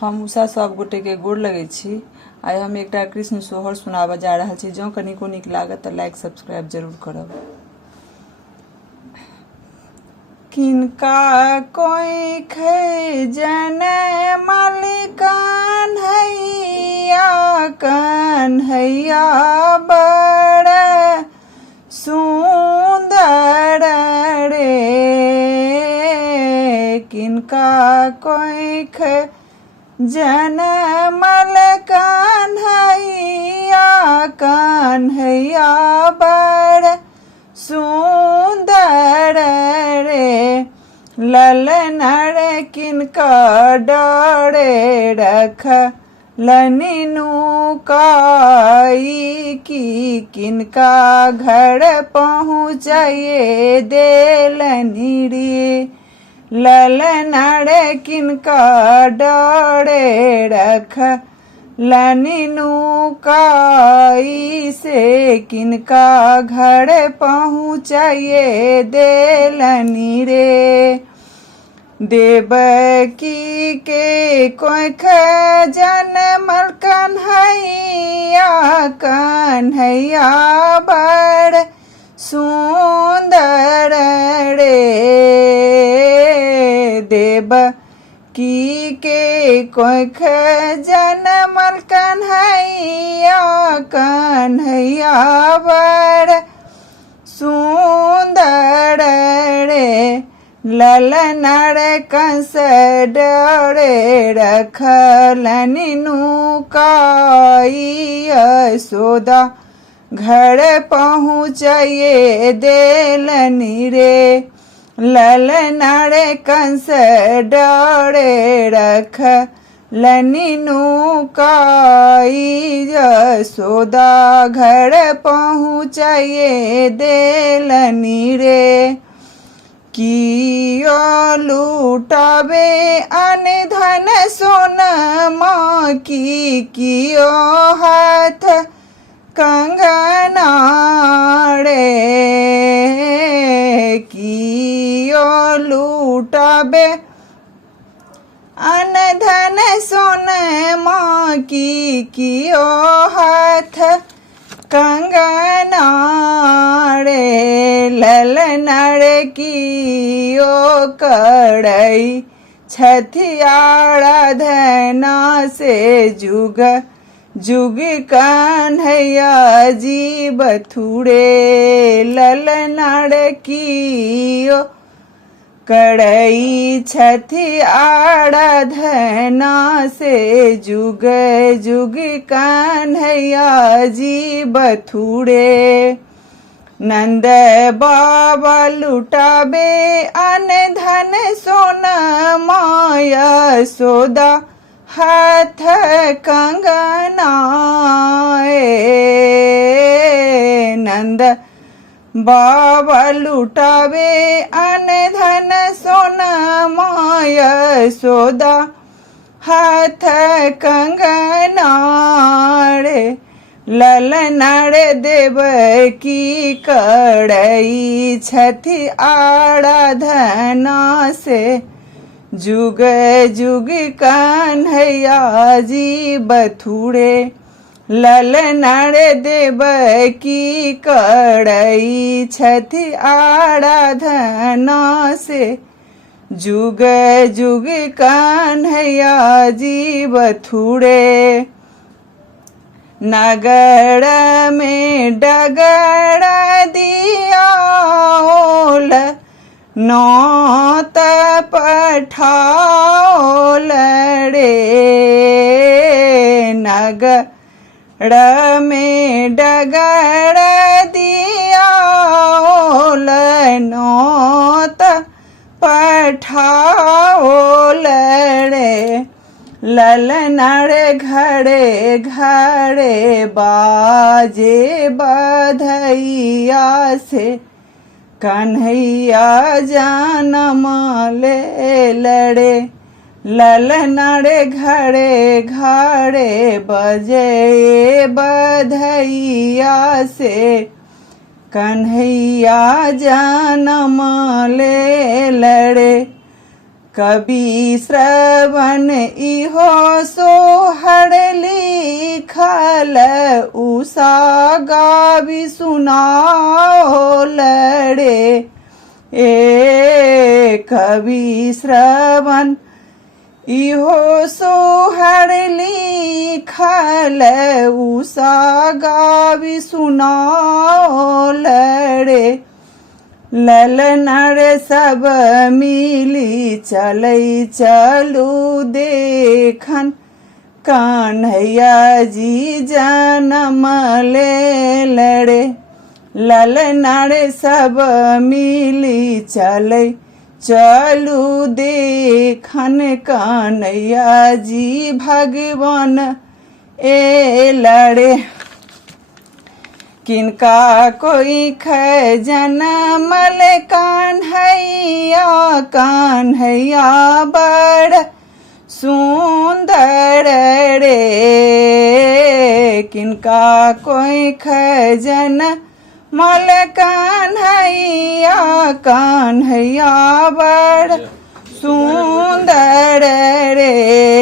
हम उषा सब गोटे के गोड़ लगे छी। आइ हम एक कृष्ण सोहर सुनाबऽ जा रहा छी। जो कनिको नीक लागत तो लाइक सब्सक्राइब जरूर करब। किनका कोई खे जन मालिकान कन्हैया बड़ सुंदर रे। किनका कोई खे जनमल कन्हैया बड़ सुंदर रे। ललन रे किनका डरे रख लनिनु काई की। किनका घर पहुँचाइए देलनी रे। ललन रे किनका डरे रख लनिनु काई से। किनका घर पहुँचाइए देलनी रे। देवकी के कोख जनमल कन्हैया बड़ सुंदर रे। देवकी के कोख जनमल कन्हैया बड़ सुंदर रे। ललन रे कंस डरे रखलनिनु काई। यशोदा घर पहुँचाइए देलनी रे। ललन रे कंस डरे रख लनिनु काई। यशोदा घर पहुँचाइए देलनी रे। कियो लूटावे अनधन सोनमा की। कियो हाथ कंगना रे। कियो लूटावे अनधन सोनमा की। कियो हाथ कंगना रे। ललन रे कियो कड़ई छथियाराधना से। जुग जुग कन्हैया जी बथुड़े। ललन रे कियो कड़ई छथि आराधना से। जुग जुग कन्हैया जी बथुड़े। नंद बाबा लुटाबे अनधन सोनमा। यशोदा हाथ कंगना नंद बाबा लुटावे अनधन सोनमा। यशोदा हाथ कंगना रे। ललन रे देवकी कड़ई छथि आराधना से। जुग जुग कन्हैया जी बथुड़े। ललन रे देवकी कड़ई छथि आराधना से। जुग जुग कन्हैया जी बथुड़े। नगर में डगर दिया ओल नौत पठाओल रे। नगर में डगर दिया ओल नौत पठाओल रे। ललन रे घड़े घड़े बाजे बधैया से। कन्हैया जनम ले लड़े। ललन रे घड़े घड़े बजे बधैया से। कन्हैया जनम ले लड़े। कवि श्रवण इहो लिखल उषा गावी सुनाओ लड़े ए कवि श्रवण इहो सोहर लिखल उषा गावी सुनाओ लड़े ललनर सब मिली चलै चलू देखन कान्हैया जी जनम ले लड़े ललनर सब मिली चलै चलू देखन कान्हैया जी भगवान ए लड़े किनका कोई जनमल कान्हैया कान्हैया बड़ सुंदर रे किनका कोई जनमल कान्हैया कान्हैया बड़ सुंदर रे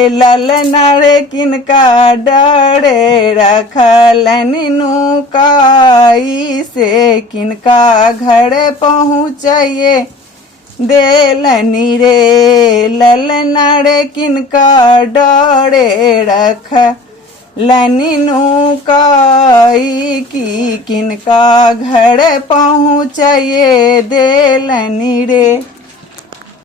ललनर किनका डरे रखलन नुकाई से किनका घर पहुँचये देलनी रे ललनर किनका डरे रखलन नुकाई की किनका घर पहुँचये देलनी रे।